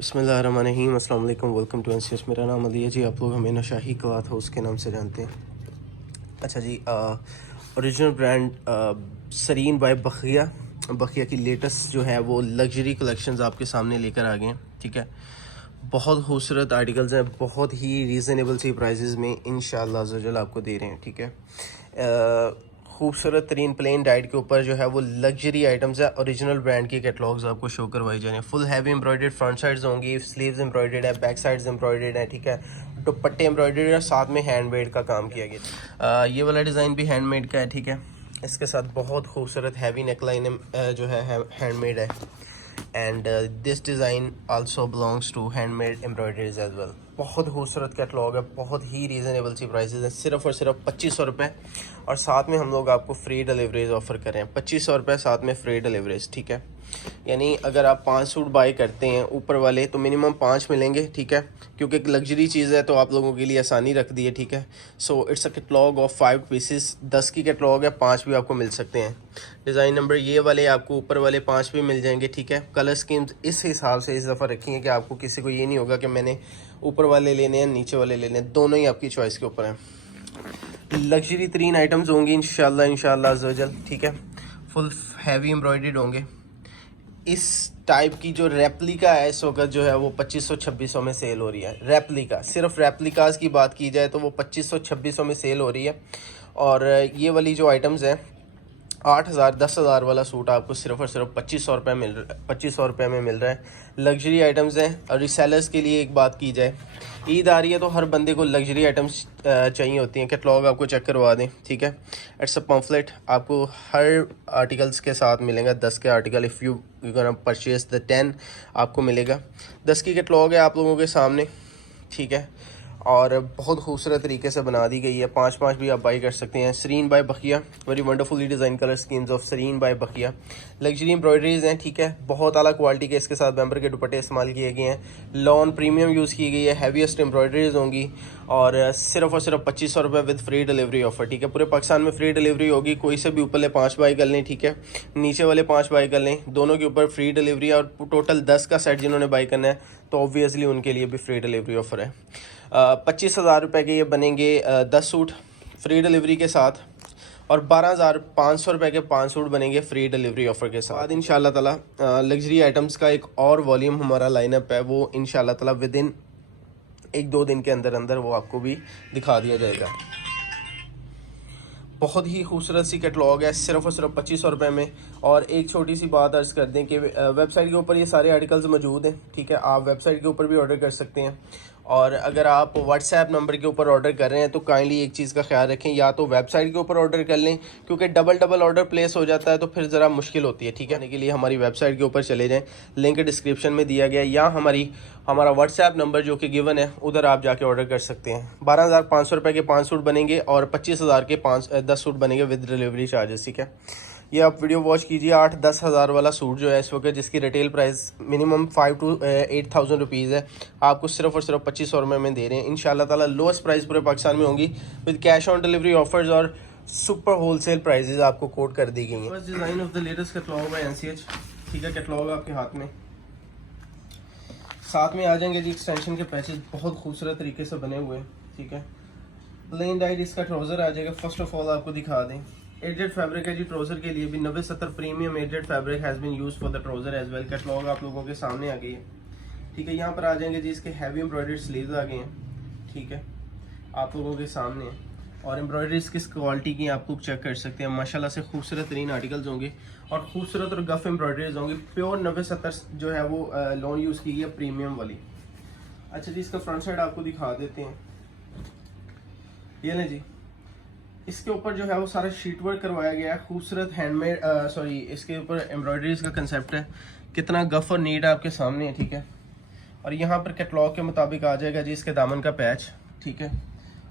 बिस्मिल्लाहिर्रहमानिर्रहीम, अस्सलाम वालेकुम, वेलकम टू एनसीएस। मेरा नाम अली है जी। आप लोग हमें शाही क्लॉथ हाउस के नाम से जानते हैं। अच्छा जी, ओरिजिनल ब्रांड सरीन बाय बखिया। बखिया की लेटेस्ट जो है वो लग्जरी कलेक्शंस आपके सामने लेकर आ गए हैं। ठीक है, बहुत खूबसूरत आर्टिकल्स हैं, बहुत ही रीज़नेबल सी प्राइजेज़ में इंशाअल्लाह अज़्ज़वजल आपको दे रहे हैं। ठीक है, खूबसूरत तरीन प्लेन डाइट के ऊपर जो है वो लग्जरी आइटम्स है। ओरिजिनल ब्रांड के कैटलॉग्स आपको शो करवाई जा रहे हैं। Full heavy embroidered front sides होंगी, स्लीव्स एम्ब्रॉयडर्ड है, बैक साइड्स एम्ब्रॉयडर्ड है। ठीक है, दुपट्टे एम्ब्रॉयडर्ड है, साथ में हैंडमेड का काम किया गया। ये वाला डिज़ाइन भी हैंडमेड का है। ठीक है, इसके साथ बहुत खूबसूरत हैवी नेकलाइन जो है हैंडमेड है। And this design also belongs to handmade embroideries as well. बहुत खूबसूरत कैटलॉग है, बहुत ही रीज़नेबल सी प्राइसेस हैं, सिर्फ और सिर्फ 2500 रुपये। और साथ में हम लोग आपको फ्री डिलीवरीज ऑफ़र कर रहे हैं। 2500 रुपये, साथ में फ्री डिलीवरीज। ठीक है, यानी अगर आप 5 सूट बाई करते हैं ऊपर वाले तो मिनिमम 5 मिलेंगे। ठीक है, क्योंकि एक लग्जरी चीज़ है तो आप लोगों के लिए आसानी रख दी है। ठीक है, so it's a catalogue of 5 pieces. 10 की कैटलॉग है, 5 भी आपको मिल सकते हैं। डिज़ाइन नंबर ये वाले आपको ऊपर वाले 5 भी मिल जाएंगे। ठीक है, कलर स्कीम्स इस हिसाब से इस दफ़ा रखी हैं कि आपको किसी को ये नहीं होगा कि मैंने ऊपर वाले लेने हैं नीचे वाले लेने हैं, दोनों ही आपकी चॉइस के ऊपर हैं। लग्जरी तरीन आइटम्स होंगी इंशाल्लाह अज़्ज़वजल। ठीक है, फुल हैवी एम्ब्रॉयडर्ड होंगे। इस टाइप की जो रेप्लिका है इस वक्त जो है वो 2500-2600 में सेल हो रही है। रेप्लिका, सिर्फ रेप्लिकाज की बात की जाए तो वो 2500-2600 में सेल हो रही है। और ये वाली जो आइटम्स हैं 8000 10,000 वाला सूट आपको सिर्फ और सिर्फ 2500 रुपये 2500 रुपये में मिल रहा है। लग्जरी आइटम्स हैं। और रिसेलर्स के लिए एक बात की जाए, ईद आ रही है तो हर बंदे को लग्जरी आइटम्स चाहिए होती हैं। कैटलॉग आपको चेक करवा दें। ठीक है, इट्स अ पम्फलेट, आपको हर आर्टिकल्स के साथ मिलेगा। 10 के article, if you gonna purchase the 10 आपको मिलेगा। 10 की कैटलॉग है आप लोगों के सामने। ठीक है, और बहुत खूबसूरत तरीके से बना दी गई है। 5-5 भी आप बाई कर सकते हैं। Sareen by Bakhiya, very wonderfully design colour schemes of Sareen by Bakhiya. Luxury embroideries हैं। ठीक है, बहुत आला क्वालिटी के इसके साथ बैम्बर के दुपट्टे इस्तेमाल किए गए हैं। लॉन प्रीमियम यूज़ की गई है, हैवीएस्ट एम्ब्रॉयडरीज होंगी। और सिर्फ और सिर्फ 2500 रुपये विद फ्री डिलीवरी ऑफर। ठीक है, पूरे पाकिस्तान में फ्री डिलीवरी होगी। कोई से भी ऊपर 5 बाई कर लें। ठीक है, नीचे वाले 5 बाई कर लें, दोनों के ऊपर फ्री डिलीवरी। और टोटल 10 का सेट जिन्होंने बाई करना है तो ऑब्वियसली उनके लिए भी फ्री डिलीवरी ऑफर है। 25,000 रुपये के ये बनेंगे 10 सूट फ्री डिलीवरी के साथ। और 12,500 रुपये के 5 सूट बनेंगे फ्री डिलीवरी ऑफर के साथ। इंशाल्लाह ताला लग्जरी आइटम्स का एक और वॉल्यूम हमारा लाइनअप है, वो इंशाल्लाह ताला विद इन 1-2 दिन के अंदर अंदर वो आपको भी दिखा दिया जाएगा। बहुत ही खूबसूरत सी कैटलॉग है, सिर्फ और सिर्फ 2500 रुपये में। और एक छोटी सी बात अर्ज़ कर दें कि वेबसाइट के ऊपर ये सारे आर्टिकल्स मौजूद हैं। ठीक है, आप वेबसाइट के ऊपर भी ऑर्डर कर सकते हैं। और अगर आप व्हाट्सएप नंबर के ऊपर ऑर्डर कर रहे हैं तो काइंडली एक चीज़ का ख्याल रखें, या तो वेबसाइट के ऊपर ऑर्डर कर लें, क्योंकि डबल ऑर्डर प्लेस हो जाता है तो फिर ज़रा मुश्किल होती है। ठीक है, के लिए हमारी वेबसाइट के ऊपर चले जाएँ, लिंक डिस्क्रिप्शन में दिया गया, या हमारा व्हाट्सएप नंबर जो कि गिवन है उधर आप जाके ऑर्डर कर सकते हैं। 12,500 रुपये के 5 सूट बनेंगे और 25,000 के 10 सूट बनेंगे विद डिलीवरी चार्जेस। ठीक है, ये आप वीडियो वॉच कीजिए। 8-10 हज़ार वाला सूट जो है इस वक्त, जिसकी retail price minimum 5 to 8,000 rupees है, आपको सिर्फ और सिर्फ 2500 रुपये में दे रहे हैं। इंशाल्लाह ताला लोएस्ट प्राइस पूरे पाकिस्तान में होंगी with cash on delivery offers और सुपर होलसेल प्राइजेज आपको कोट कर दी गई हैं। First design of the latest catalogue by NCH. ठीक है, कैटलॉग आपके हाथ में, साथ में आ जाएंगे जी एक्सटेंशन के पैचेज, बहुत खूबसूरत तरीके से बने हुए। ठीक है, प्लेन डाइट इसका ट्राउज़र आ जाएगा। फर्स्ट ऑफ ऑल आपको दिखा दें, एडेड फैब्रिक है जी ट्राउज़र के लिए भी। 90-70 premium added fabric has been used for the trouser as well. Catalogue आप लोगों के सामने आ गई है। ठीक है, यहाँ पर आ जाएंगे जी इसके हैवी एम्ब्रॉयडर्ड स्लीव्स आ गए हैं। ठीक है, आप लोगों के सामने है। और एम्ब्रॉयडरीज किस क्वालिटी की आपको चेक कर सकते हैं। माशाल्लाह से खूबसूरत तरीन आर्टिकल्स होंगे और खूबसूरत और गफ एम्ब्रॉयडरीज होंगी। प्योर 90-70 जो है वो लॉन यूज़ की है, प्रीमियम वाली। अच्छा जी, इसका फ्रंट साइड आपको दिखा देते हैं। ये लें जी, इसके ऊपर जो है वो सारा शीट वर्क करवाया गया है, खूबसूरत हैंडमेड इसके ऊपर एम्ब्रॉयडरीज का कंसेप्ट है। कितना गफ और नीट आपके सामने है। ठीक है, और यहाँ पर कैटलॉग के मुताबिक आ जाएगा जी इसके दामन का पैच। ठीक है,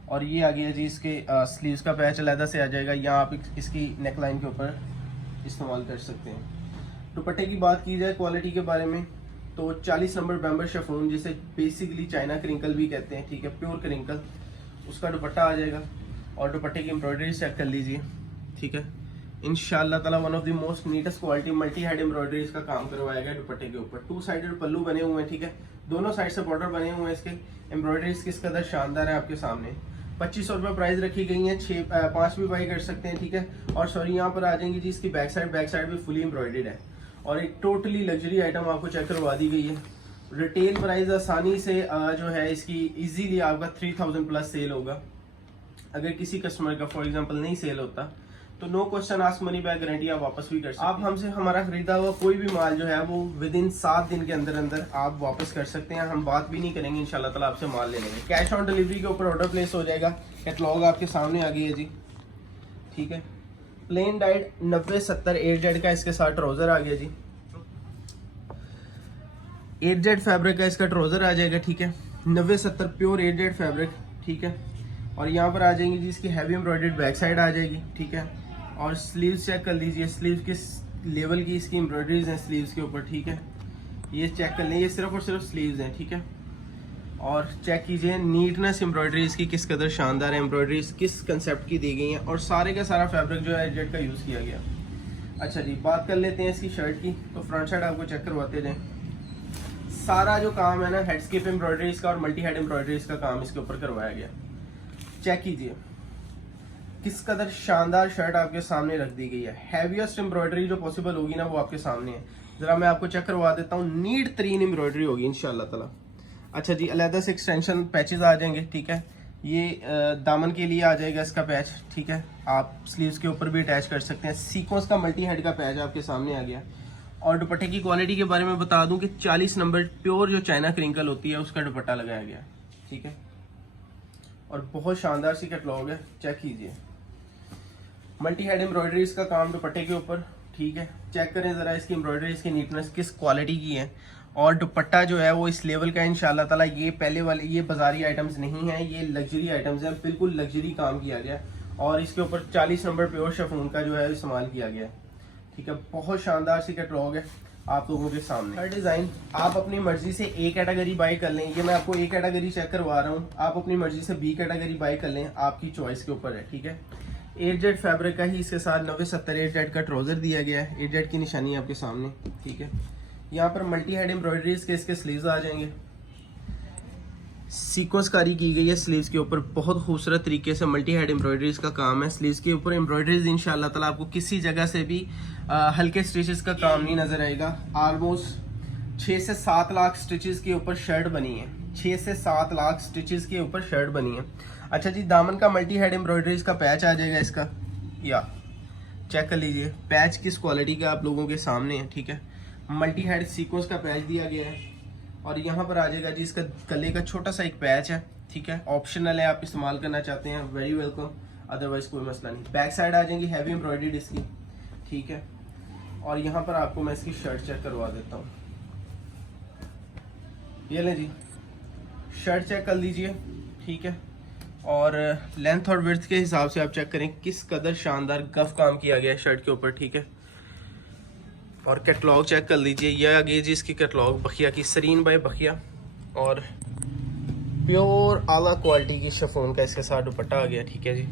और ये आ गया जी इसके स्लीव्स का पैच अलहदा से आ जाएगा। यहाँ आप इसकी नेकलाइन के ऊपर इस्तेमाल कर सकते हैं। दुपट्टे की बात की जाए क्वालिटी के बारे में तो 40 नंबर बैम्बर शिफॉन, जिसे बेसिकली चाइना क्रिंकल भी कहते हैं। ठीक है, प्योर क्रिंकल उसका दुपट्टा आ जाएगा। और दुपट्टे की एम्ब्रॉयडरी चेक कर लीजिए। ठीक है, इंशाल्लाह ताला one of the most neatest quality multi head embroidery इसका काम करवाया गया दुपट्टे के ऊपर। 2 साइडेड पल्लू बने हुए हैं, ठीक है, दोनों साइड से बॉर्डर बने हुए हैं। इसके एम्ब्रॉयडरी किस कदर शानदार है आपके सामने। 2500 रुपये प्राइस रखी गई है, 5 भी बाई कर सकते हैं, ठीक है। और सॉरी यहाँ पर आ जाएंगी जी इसकी बैक साइड भी फुली एम्ब्रॉयडर्ड है और एक टोटली लग्जरी आइटम आपको चेक करवा दी गई है। रिटेल प्राइस आसानी से जो है इसकी इजीली आपका 3000 प्लस सेल होगा। अगर किसी कस्टमर का फॉर एग्जांपल नहीं सेल होता तो no question ask money back guarantee आप वापस भी कर सकते हैं। आप हमसे हमारा खरीदा हुआ कोई भी माल जो है वो विद इन 7 दिन के अंदर अंदर आप वापस कर सकते हैं। हम बात भी नहीं करेंगे इंशाल्लाह ताला आपसे माल ले लेंगे। कैश ऑन डिलीवरी के ऊपर ऑर्डर प्लेस हो जाएगा। कैटलॉग आपके सामने आ गई है जी, ठीक है। प्लेन डाइट 90-70 8Z का इसके साथ ट्राउजर आ गया जी। 8Z फैब्रिक का इसका ट्राउजर आ जाएगा, ठीक है। 90-70 प्योर 8Z फैब्रिक, ठीक है। और यहाँ पर आ जाएंगी जी इसकी हैवी एम्ब्रॉयडर्ड बैक साइड आ जाएगी, ठीक है। और स्लीव्स चेक कर लीजिए, स्लीव किस लेवल की इसकी एम्ब्रॉयडरीज हैं स्लीव्स के ऊपर, ठीक है। ये चेक कर लें, ये सिर्फ और सिर्फ स्लीव्स हैं, ठीक है। और चेक कीजिए नीटनेस एम्ब्रॉयडरी इसकी किस कदर शानदार है, एम्ब्रॉयडरीज किस कंसेप्ट की दी गई हैं और सारे का सारा फैब्रिक जो है 8Z का यूज़ किया गया। अच्छा जी, बात कर लेते हैं इसकी शर्ट की। तो फ्रंट साइड आपको चेक करवाते जाएँ। सारा जो काम है ना हेड स्किप एम्ब्रॉयडरीज का और मल्टी हेड एम्ब्रॉयडरीज का काम इसके ऊपर करवाया गया। चेक कीजिए किस कदर शानदार शर्ट आपके सामने रख दी गई है। हैवीएस्ट एम्ब्रॉयडरी जो पॉसिबल होगी ना वो आपके सामने है। जरा मैं आपको चेक करवा देता हूँ, नीट तरीन एम्ब्रॉयडरी होगी इंशाल्लाह ताला। अच्छा जी, अलहदा से एक्सटेंशन पैचेस आ जाएंगे, ठीक है। ये दामन के लिए आ जाएगा इसका पैच, ठीक है। आप स्लीव्स के ऊपर भी अटैच कर सकते हैं। सीक्वेंस का मल्टी हेड का पैच आपके सामने आ गया। और दुपट्टे की क्वालिटी के बारे में बता दूं कि 40 नंबर प्योर जो चाइना क्रिंकल होती है उसका दुपट्टा लगाया गया, ठीक है। और बहुत शानदार सी कैटलॉग है, चेक कीजिए। मल्टी हेड एम्ब्रॉयडरीज का काम दुपट्टे के ऊपर, ठीक है। चेक करें ज़रा इसकी एम्ब्रॉयडरीज की नीटनेस किस क्वालिटी की है। और दुपट्टा जो है वो इस लेवल का है इंशाल्लाह ताला। ये पहले वाले ये बाजारी आइटम्स नहीं है, ये लग्जरी आइटम्स हैं, बिल्कुल लग्जरी काम किया गया। और इसके ऊपर 40 नंबर प्योर शिफॉन का जो है इस्तेमाल किया गया, ठीक है। बहुत शानदार सी कैटलॉग है आप लोगों के सामने। हर डिज़ाइन आप अपनी मर्जी से ए कैटेगरी बाय कर लें। ये मैं आपको ए कैटेगरी चेक करवा रहा हूँ, आप अपनी मर्जी से बी कैटेगरी बाय कर लें, आपकी चॉइस के ऊपर है, ठीक है। 8Z फैब्रिक का ही इसके साथ 90-70 8Z का ट्राउजर दिया गया है। 8Z की निशानी आपके सामने, ठीक है। यहाँ पर मल्टी हेड एम्ब्रॉयडरीज के इसके स्लीव्स आ जाएंगे। सीक्वेंस कारी की गई है स्लीव्स के ऊपर, बहुत खूबसूरत तरीके से मल्टी हेड एम्ब्रॉयडरीज का काम है। स्लीव्स के ऊपर एम्ब्रॉयडरीज इंशाल्लाह ताला आपको किसी जगह से भी हल्के स्टिचेस का काम नहीं नजर आएगा। ऑलमोस्ट 6 से 7 लाख स्टिचेस के ऊपर शर्ट बनी है, 6 से 7 लाख स्टिचेस के ऊपर शर्ट बनी है। अच्छा जी, दामन का मल्टी हेड एम्ब्रॉयडरीज का पैच आ जाएगा इसका, या चेक कर लीजिए पैच किस क्वालिटी का आप लोगों के सामने है, ठीक है। मल्टी हेड सीक्वेंस का पैच दिया गया है। और यहाँ पर आ जाएगा जी इसका गले का छोटा सा एक पैच है, ठीक है। ऑप्शनल है, आप इस्तेमाल करना चाहते हैं वेरी वेलकम, अदरवाइज कोई मसला नहीं। बैक साइड आ जाएंगी हैवी एम्ब्रॉयडरी इसकी, ठीक है। और यहाँ पर आपको मैं इसकी शर्ट चेक करवा देता हूँ। ये लें जी, शर्ट चेक कर लीजिए, ठीक है। और लेंथ और विड्थ के हिसाब से आप चेक करें किस कदर शानदार गफ काम किया गया है शर्ट के ऊपर, ठीक है। और कैटलॉग चेक कर लीजिए, यह आ गई जी इसकी कैटलॉग बखिया की, सरीन बाय बखिया। और प्योर आला क्वालिटी की शिफॉन का इसके साथ दुपट्टा आ गया, ठीक है जी।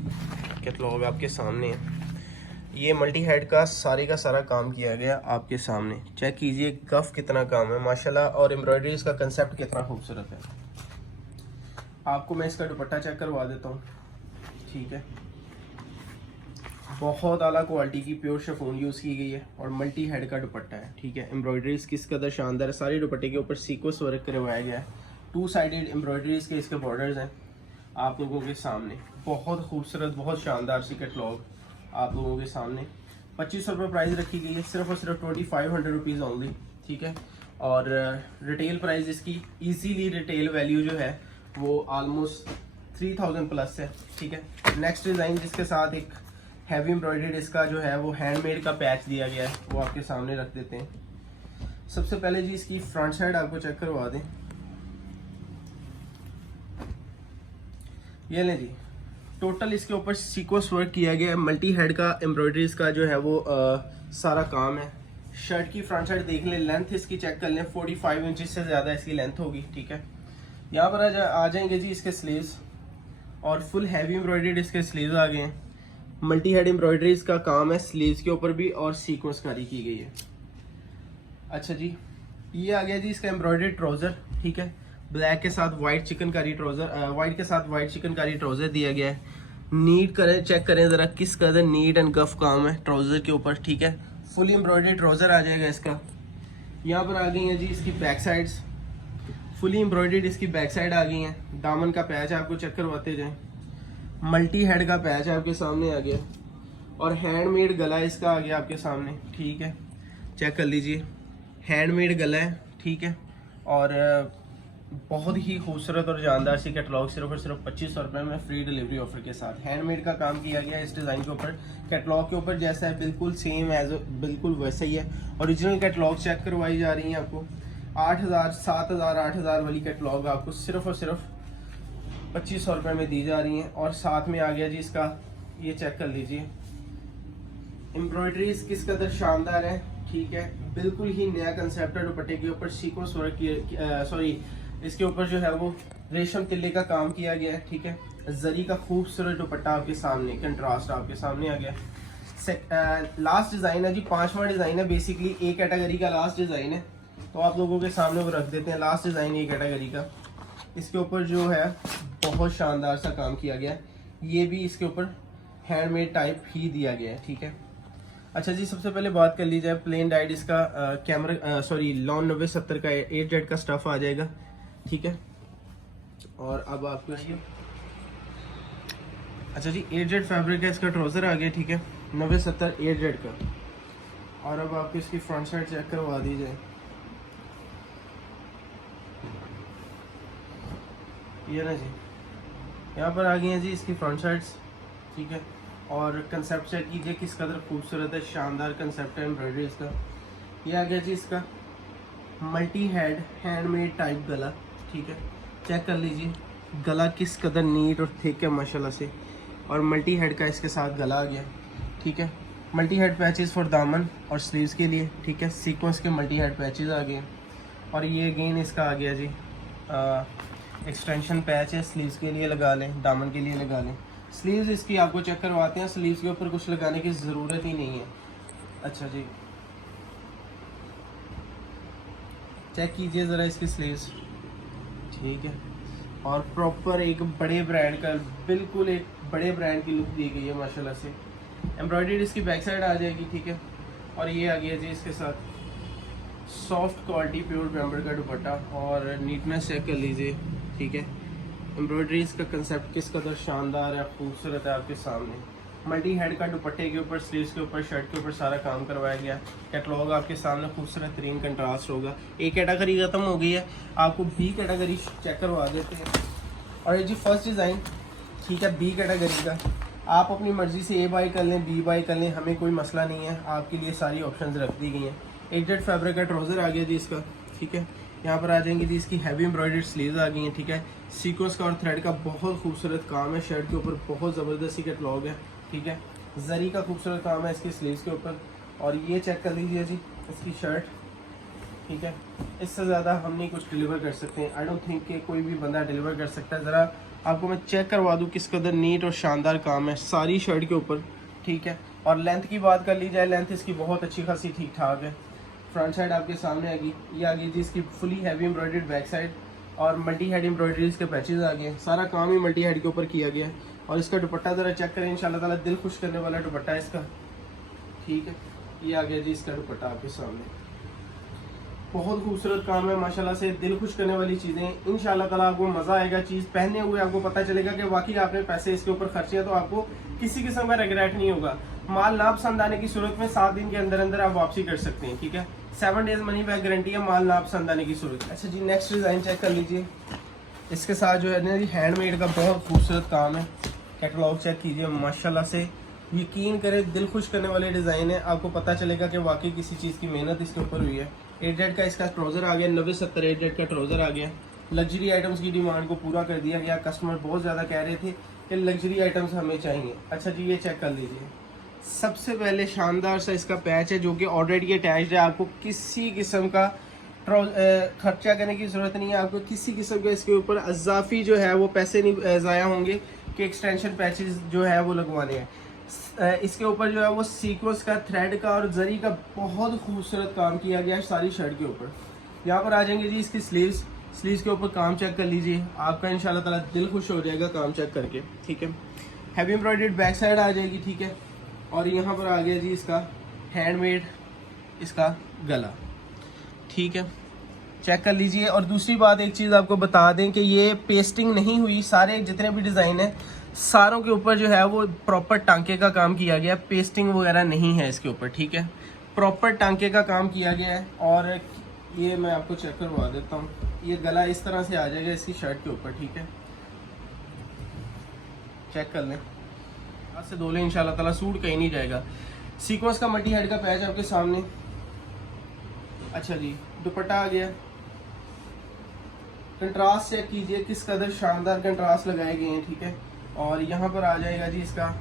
कैटलॉग आपके सामने है। ये मल्टी हेड का सारा काम किया गया आपके सामने। चेक कीजिए गफ कितना काम है माशाल्लाह, और एम्ब्रॉयडरीज का कंसेप्ट कितना खूबसूरत है। आपको मैं इसका दुपट्टा चेक करवा देता हूँ, ठीक है। बहुत आला क्वालिटी की प्योर शिफॉन यूज़ की गई है और मल्टी हेड का दुपट्टा है, ठीक है। एम्ब्रॉयडरीज किस कदर शानदार है, सारे दुपट्टे के ऊपर सीक्वेंस वर्क करवाया गया है। 2 साइडेड एम्ब्रॉयडरीज के इसके बॉर्डर्स हैं आप लोगों के सामने। बहुत खूबसूरत, बहुत शानदार सी कैटलॉग आप लोगों के सामने। 2500 रुपये प्राइस रखी गई है, सिर्फ और सिर्फ 2500 रुपीज़ ओनली, ठीक है। और रिटेल प्राइस इसकी इजीली रिटेल वैल्यू जो है वो ऑलमोस्ट 3000 प्लस है, ठीक है। नेक्स्ट डिज़ाइन जिसके साथ एक हैवी एम्ब्रॉयडर्ड इसका जो है वो हैंडमेड का पैच दिया गया है, वो आपके सामने रख देते हैं। सबसे पहले जी इसकी फ्रंट साइड आपको चेक करवा दें। ये लें जी, टोटल इसके ऊपर सीक्वेंस वर्क किया गया है। मल्टी हेड का एम्ब्रॉयडरीज का जो है वो सारा काम है। शर्ट की फ्रंट साइड देख लें, लेंथ इसकी चेक कर लें, 45 इंच से ज़्यादा इसकी लेंथ होगी, ठीक है। यहाँ पर आ जाएंगे जी इसके स्लीव्स, और फुल हैवी एम्ब्रॉयडर्ड इसके स्लीव्स आ गए हैं। मल्टी हेड एम्ब्रॉयडरीज का काम है स्लीव्स के ऊपर भी और सीक्वेंस कारी की गई है। अच्छा जी, ये आ गया जी इसका एम्ब्रॉयडरी ट्राउजर, ठीक है। ब्लैक के साथ वाइट चिकनकारी ट्राउजर, वाइट के साथ वाइट चिकनकारी ट्राउजर दिया गया है। नीट करें, चेक करें ज़रा किस कदर नीट एंड गफ काम है ट्राउजर के ऊपर, ठीक है। फुल एम्ब्रॉयडरी ट्राउजर आ जाएगा इसका। यहाँ पर आ गई है जी इसकी बैक साइड्स, फुली एम्ब्रॉयडर्ड इसकी बैक साइड आ गई हैं। दामन का पैच आपको चेक करवाते जाएं। मल्टी हेड का पैच आपके सामने आ गया और हैंडमेड गला इसका आ गया आपके सामने, ठीक है। चेक कर लीजिए, हैंडमेड गला है, ठीक है। और बहुत ही खूबसूरत और जानदार सी कैटलॉग सिर्फ और सिर्फ 2500 रुपये में फ्री डिलीवरी ऑफर के साथ हैंडमेड का काम किया गया है इस डिज़ाइन के ऊपर। कैटलॉग के ऊपर जैसा है बिल्कुल सेम एज बिल्कुल वैसा ही है। ओरिजिनल कैटलॉग चेक करवाई जा रही है आपको। 8000, 7000, 8000 वाली कैटलॉग आपको सिर्फ और सिर्फ 2500 रुपये में दी जा रही हैं। और साथ में आ गया जी इसका, ये चेक कर लीजिए, एम्ब्रॉयडरीज किस कदर शानदार है, ठीक है। बिल्कुल ही नया कंसेप्ट है। दुपट्टे के ऊपर सीक्वेंस वर्क, सॉरी इसके ऊपर जो है वो रेशम तिल्ले का काम किया गया है, ठीक है। जरी का खूबसूरत दुपट्टा आपके सामने, कंट्रास्ट आपके सामने आ गया। लास्ट डिज़ाइन है जी, 5वां डिज़ाइन है, बेसिकली ए कैटेगरी का लास्ट डिज़ाइन है, तो आप लोगों के सामने वो रख देते हैं। लास्ट डिज़ाइन ए कैटेगरी का, इसके ऊपर जो है बहुत शानदार सा काम किया गया है। ये भी इसके ऊपर हैंडमेड टाइप ही दिया गया है, ठीक है। अच्छा जी, सबसे पहले बात कर ली जाए प्लेन डाइड इसका लॉन 90-70 का 8Z का स्टफ आ जाएगा, ठीक है। और अब आपको अच्छा जी 8Z फैब्रिक है, इसका ट्राउजर आ गया, ठीक है। 90-70 8Z का। और अब आपको इसकी फ्रंट साइड चेक करवा दी जाए। ये ना जी, यहाँ पर आ गई हैं जी इसकी फ्रंट साइड्स, ठीक है। और कंसेप्ट चेक कीजिए किस कदर खूबसूरत है, शानदार कंसेप्ट है एम्ब्रॉयडरी इसका। ये आ गया जी इसका मल्टी हेड हैंडमेड टाइप गला, ठीक है। चेक कर लीजिए गला किस कदर नीट और थिक है माशाल्लाह से। और मल्टी हेड का इसके साथ गला आ गया, ठीक है। मल्टी हेड पैचेस फॉर दामन और स्लीव्स के लिए, ठीक है। सीक्वेंस के मल्टी हेड पैचेस आ गए। और ये अगेन इसका आ गया जी एक्सटेंशन पैच है, स्लीव्स के लिए लगा लें, दामन के लिए लगा लें। स्लीव्स इसकी आपको चेक करवाते हैं, स्लीव्स के ऊपर कुछ लगाने की ज़रूरत ही नहीं है। अच्छा जी, चेक कीजिए ज़रा इसकी स्लीव्स, ठीक है। और प्रॉपर एक बड़े ब्रांड का, बिल्कुल एक बड़े ब्रांड की लुक दी गई है माशाल्लाह से। एम्ब्रॉयडरी इसकी बैक साइड आ जाएगी, ठीक है। और ये आ गया जी इसके साथ सॉफ्ट क्वालिटी प्योर पेम्बर का दुपट्टा और नीटनेस चेक कर लीजिए, ठीक है। एम्ब्रॉयडरीज का कंसेप्ट किस कदर शानदार है, खूबसूरत है आपके सामने। मल्टी हेड का दुपट्टे के ऊपर, स्लीव्स के ऊपर, शर्ट के ऊपर सारा काम करवाया गया। कैटलॉग आपके सामने खूबसूरत तरीन कंट्रास्ट होगा। ए कैटेगरी खत्म हो गई है, आपको बी कैटेगरी चेक करवा देते हैं। और ये जी फर्स्ट डिज़ाइन, ठीक है, बी कैटेगरी का। आप अपनी मर्ज़ी से ए बाई कर लें, बी बाई कर लें, हमें कोई मसला नहीं है, आपके लिए सारी ऑप्शंस रख दी गई हैं। 8Z फैब्रिक का ट्राउज़र आ गया जी इसका, ठीक है। यहाँ पर आ जाएंगे जी इसकी हैवी एम्ब्रॉयडर्ड स्लीव्स आ गई हैं, ठीक है। सीक्वेंस का और थ्रेड का बहुत खूबसूरत काम है, शर्ट के ऊपर बहुत ज़बरदस्ती कैटलॉग है, ठीक है। जरी का खूबसूरत काम है इसकी स्लीव्स के ऊपर। और ये चेक कर लीजिए जी इसकी शर्ट, ठीक है। इससे ज़्यादा हम नहीं कुछ डिलीवर कर सकते हैं। आई डोंट थिंक कि कोई भी बंदा डिलीवर कर सकता है। ज़रा आपको मैं चेक करवा दूँ किस कदर नीट और शानदार काम है सारी शर्ट के ऊपर, ठीक है। और लेंथ की बात कर ली जाए, लेंथ इसकी बहुत अच्छी खासी ठीक ठाक है। फ्रंट साइड आपके सामने आ गई, ये आ गई जी इसकी fully heavy embroidered back side और मल्टी हेड एम्ब्रॉयडरीज के पैचेस आ गए। सारा काम ही मल्टी हेड के ऊपर किया गया। और इसका दुपट्टा ज़रा चेक करें, इंशाल्लाह ताला दिल खुश करने वाला दुपट्टा है इसका, ठीक है। ये आ गया जी इसका दुपट्टा आपके सामने, बहुत खूबसूरत काम है माशाल्लाह से, दिल खुश करने वाली चीज़ें। इंशाल्लाह ताला आपको मज़ा आएगा चीज़ पहनने हुए, आपको पता चलेगा कि वाकई आपने पैसे इसके ऊपर खर्चे हैं, तो आपको किसी किस्म का रिग्रेट नहीं होगा। माल ना पसंद आने की सूरत में 7 दिन के अंदर अंदर आप वापसी कर सकते हैं, ठीक है। 7 डेज मनी बैक गारंटी है माल ना पसंद आने की सूरत। अच्छा जी, नेक्स्ट डिज़ाइन चेक कर लीजिए। इसके साथ जो है ना जी हैंडमेड का बहुत खूबसूरत काम है। कैटलॉग चेक कीजिए माशाल्लाह से, यकीन करें दिल खुश करने वाले डिज़ाइन है। आपको पता चलेगा कि वाकई किसी चीज़ की मेहनत इसके ऊपर हुई है। 8Z का इसका ट्राउज़र आ गया, 90-70 8Z का ट्राउज़र आ गया। लग्जरी आइटम्स की डिमांड को पूरा कर दिया गया। कस्टमर बहुत ज़्यादा कह रहे थे कि लग्जरी आइटम्स हमें चाहिए। अच्छा जी, ये चेक कर लीजिए। सबसे पहले शानदार सा इसका पैच है जो कि ऑलरेडी अटैच्ड है। आपको किसी किस्म का खर्चा करने की ज़रूरत नहीं है। आपको किसी किस्म का इसके ऊपर अजाफी जो है वो पैसे नहीं ज़ाया होंगे कि एक्सटेंशन पैचेस जो है वो लगवाने हैं। इसके ऊपर जो है वो सीक्वेंस का, थ्रेड का और जरी का बहुत खूबसूरत काम किया गया है सारी शर्ट के ऊपर। यहाँ पर आ जाएंगे जी इसकी स्लीव्स के ऊपर काम चेक कर लीजिए, आपका इंशाल्लाह ताला दिल खुश हो जाएगा काम चेक करके, ठीक है। हैवी एम्ब्रॉयडर्ड बैक साइड आ जाएगी, ठीक है। और यहाँ पर आ गया जी इसका हैंडमेड इसका गला, ठीक है, चेक कर लीजिए। और दूसरी बात, एक चीज़ आपको बता दें कि ये पेस्टिंग नहीं हुई, सारे जितने भी डिज़ाइन है सारों के ऊपर जो है वो प्रॉपर टांके का काम किया गया, पेस्टिंग वगैरह नहीं है इसके ऊपर, ठीक है, प्रॉपर टांके का काम किया गया है। और ये मैं आपको चेक करवा देता हूँ, ये गला इस तरह से आ जाएगा इसकी शर्ट के ऊपर, ठीक है, चेक कर लें, हाथ से धो लें, इंशाल्लाह ताला सूट कहीं नहीं जाएगा। सीक्वेंस का मल्टी हेड का पैच आपके सामने। अच्छा जी, दुपट्टा आ गया, कंट्रास्ट चेक कीजिए किस कदर शानदार कंट्रास्ट लगाए गए हैं, ठीक है। और यहाँ पर आ जाएगा जी इसका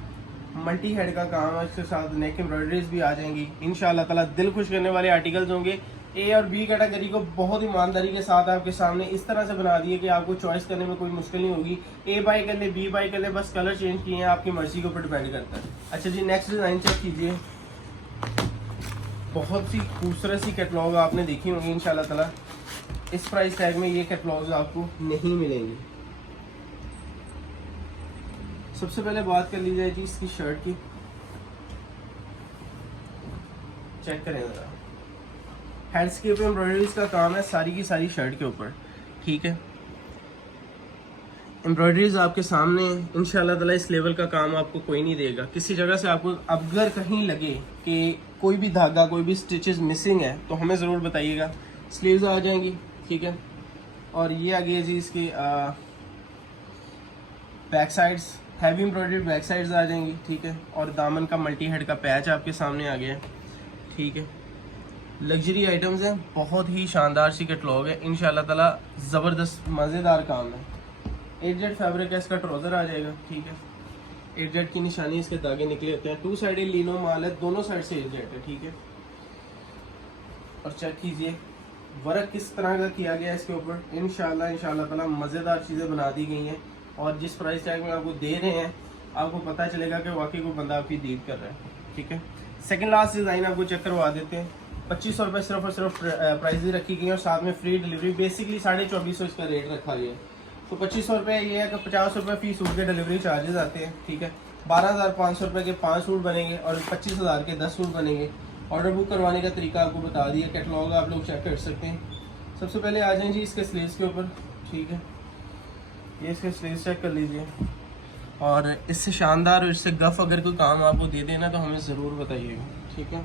मल्टी हेड का काम है, इसके साथ नेक एम्ब्रॉयडरीज भी आ जाएंगी। इंशाल्लाह ताला दिल खुश करने वाले आर्टिकल्स होंगे। ए और बी कैटेगरी को बहुत ईमानदारी के साथ आपके सामने इस तरह से बना दिए कि आपको चॉइस करने में कोई मुश्किल नहीं होगी। ए बाई कर ले, बी बाई कर ले, बस कलर चेंज किए हैं, आपकी मर्जी के ऊपर डिपेंड करता है। अच्छा जी, नेक्स्ट डिज़ाइन चेक कीजिए, बहुत सी खूबसूरत सी कैटलॉग आपने देखी होंगी इंशाल्लाह ताला। इस प्राइस टैग में ये कैटलॉग्स आपको नहीं मिलेंगी। सबसे पहले बात कर ली जाए जी इसकी शर्ट की, चेक करें ज़रा, हैंड्स के ऊपर एम्ब्रॉयडरीज का काम है सारी की सारी शर्ट के ऊपर, ठीक है। एम्ब्रॉयडरीज आपके सामने, इंशाल्लाह ताला इस लेवल का काम आपको कोई नहीं देगा। किसी जगह से आपको अगर कहीं लगे कि कोई भी धागा, कोई भी स्टिचेस मिसिंग है तो हमें ज़रूर बताइएगा। स्लीव्स आ जाएंगी, ठीक है। और ये आ गई जी इसकी back sides, heavy embroidery back sides आ जाएंगी, ठीक है। और दामन का मल्टी हेड का पैच आपके सामने आ गया, ठीक है। लग्जरी आइटम्स हैं, बहुत ही शानदार सी कैटलॉग है, इंशाल्लाह ताला ज़बरदस्त मज़ेदार काम है। 8Z फैब्रिक है, इसका ट्राउज़र आ जाएगा, ठीक है। 8Z की निशानी, इसके धागे निकले होते हैं, 2 साइडेड लीनो माल है, दोनों साइड से 8Z है, ठीक है। और चेक कीजिए वर्क किस तरह का किया गया है इसके ऊपर, इंशाल्लाह ताला मज़ेदार चीज़ें बना दी गई हैं। और जिस प्राइस टैग में आपको दे रहे हैं आपको पता चलेगा कि वाकई कोई बंदा आपकी दीद कर रहा है, ठीक है। सेकंड लास्ट डिज़ाइन आपको चेक करवा देते हैं। 2500 रुपये सिर्फ और सिर्फ प्राइस भी रखी गई है और साथ में फ्री डिलीवरी, बेसिकली 2450 इसका रेट रखा गया है। तो 2500 रुपये ये है कि 50 रुपये फी सूट के डिलीवरी चार्जेस आते हैं, ठीक है। 12,500 रुपये के 5 सूट बनेंगे और 25,000 के 10 सूट बनेंगे। ऑर्डर बुक करवाने का तरीका आपको बता दिया, कैटलॉग आप लोग चेक कर सकते हैं। सबसे पहले आ जाएं जी इसके स्लीव्स के ऊपर, ठीक है, ये इसके स्लीव्स चेक कर लीजिए। और इससे शानदार और इससे गफ अगर कोई काम आपको दे देना तो हमें ज़रूर बताइएगा, ठीक है।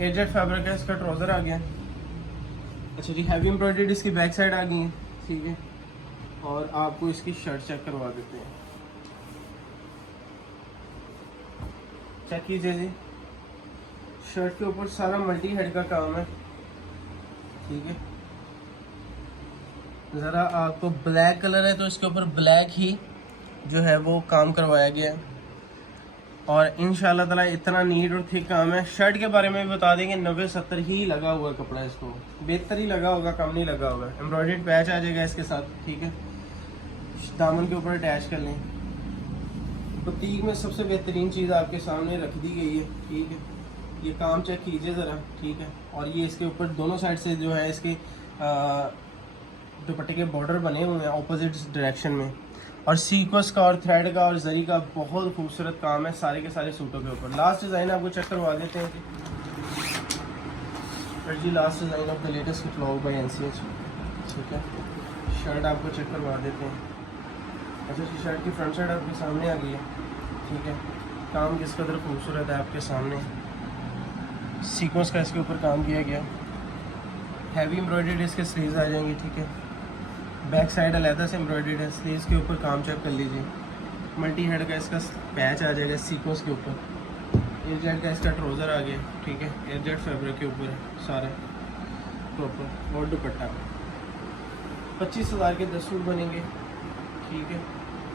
8Z फैब्रिक है, इसका ट्राउज़र आ गया। अच्छा जी, हैवी एम्ब्रॉयडरी इसकी बैक साइड आ गई है, ठीक है। और आपको इसकी शर्ट चेक करवा देते हैं, चेक कीजिए जी, शर्ट के ऊपर सारा मल्टी हेड का काम है, ठीक है। ज़रा आपको ब्लैक कलर है तो इसके ऊपर ब्लैक ही जो है वो काम करवाया गया है। और इंशाल्लाह ताला इतना नीट और थिक काम है। शर्ट के बारे में भी बता देंगे, 90-70 ही लगा हुआ है कपड़ा, इसको बेहतर ही लगा होगा, कम नहीं लगा होगा। एम्ब्रॉयडर्ड पैच आ जाएगा इसके साथ, ठीक है। दामन के ऊपर अटैच कर लें। बुटीक में सबसे बेहतरीन चीज़ आपके सामने रख दी गई है, ठीक है। ये काम चेक कीजिए ज़रा, ठीक है। और ये इसके ऊपर दोनों साइड से जो है इसके दुपट्टे के बॉर्डर बने हुए हैं अपोजिट डायरेक्शन में। और सीक्वेंस का और थ्रेड का और जरी का बहुत खूबसूरत काम है सारे के सारे सूटों के ऊपर। लास्ट डिज़ाइन आपको चेक करवा देते हैं जी, last design of the latest catalogue by NCH, ठीक है। शर्ट आपको चेक करवा देते हैं। अच्छा, शर्ट की फ्रंट साइड आपके सामने आ गई है, ठीक है। काम किस कदर खूबसूरत है आपके सामने, सीक्वेंस का इसके ऊपर काम किया गया। हैवी एम्ब्रॉयडर्ड इसके स्लीव्स आ जाएंगे, ठीक है। बैक साइड अलहदा से एम्ब्रॉयडर्ड है, स्लीव्स के ऊपर काम चेक कर लीजिए। मल्टी हेड का इसका पैच आ जाएगा सीक्वेंस के ऊपर। 8Z का इसका ट्राउज़र आ गया, ठीक है। 8Z फैब्रिक के ऊपर है सारे प्रॉपर। और दुपट्टा 25,000 के 10 सूट बनेंगे, ठीक है।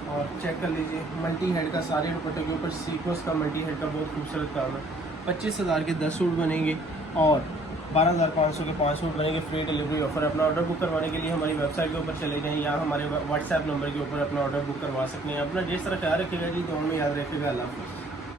और चेक कर लीजिए मल्टी हेड का सारे दुपट्टे के ऊपर सीक्वेंस का मल्टी हेड का बहुत खूबसूरत काम है। 25,000 के 10 सूट बनेंगे और 12,500 के 5 सूट बनेंगे, फ्री डिलीवरी ऑफर। अपना ऑर्डर बुक करवाने के लिए हमारी वेबसाइट के ऊपर चले जाएं या हमारे व्हाट्सएप नंबर के ऊपर अपना ऑर्डर बुक करवा सकते हैं। अपना जिस तरह ख्याल रखिएगा जी, तो हमें याद रखिएगा। अल्लाह हाफ़िज़।